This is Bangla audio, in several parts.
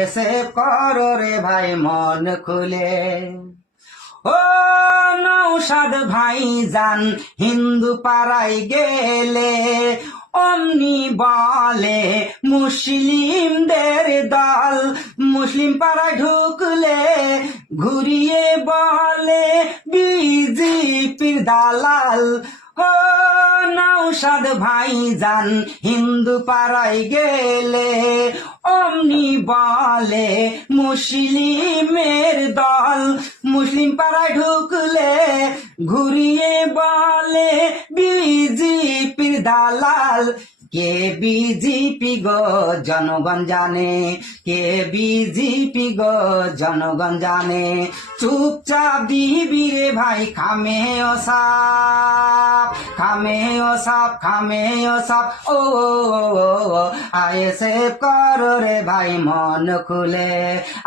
এসে করো রে ভাই মন খুলে। ও নৌসাদ ভাই যান হিন্দু পাড়ায় গেলে অমনি বলে মুসলিমদের দল, মুসলিম পাড়ায় ঢুকলে ঘুরিয়ে বলে বিজেপির দালাল। ও নৌসাদ ভাই যান হিন্দু পাড়ায় গেলে অমনি বলে মুসলিমের দল, মুসলিম পাড়ায় ঢুকলে ঘুরিয়ে বলে বিজেপির দালাল। কে বিজেপি গো জনগণ জানে, কে বিজেপি গো জনগণ জানে। চুপচাপ দিবি রে ভাই খামে ও সাপ, খামে ও সাপ, খামে ও সাপ। ও আইএসএ করো রে ভাই মন খুলে,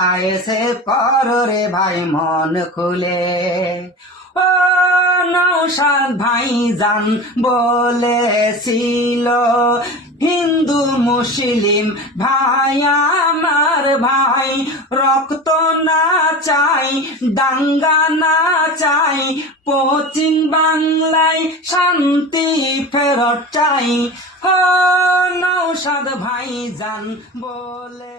আইএসএ করো রে ভাই মন খুলে। ও নৌসাদ ভাইজান বলেছিল হিন্দু মুসলিম ভাই আমার ভাই, রক্ত না চাই দাঙ্গা না চাই, পশ্চিম বাংলায় শান্তি ফেরত চাই। ও নৌসাদ ভাইজান বলে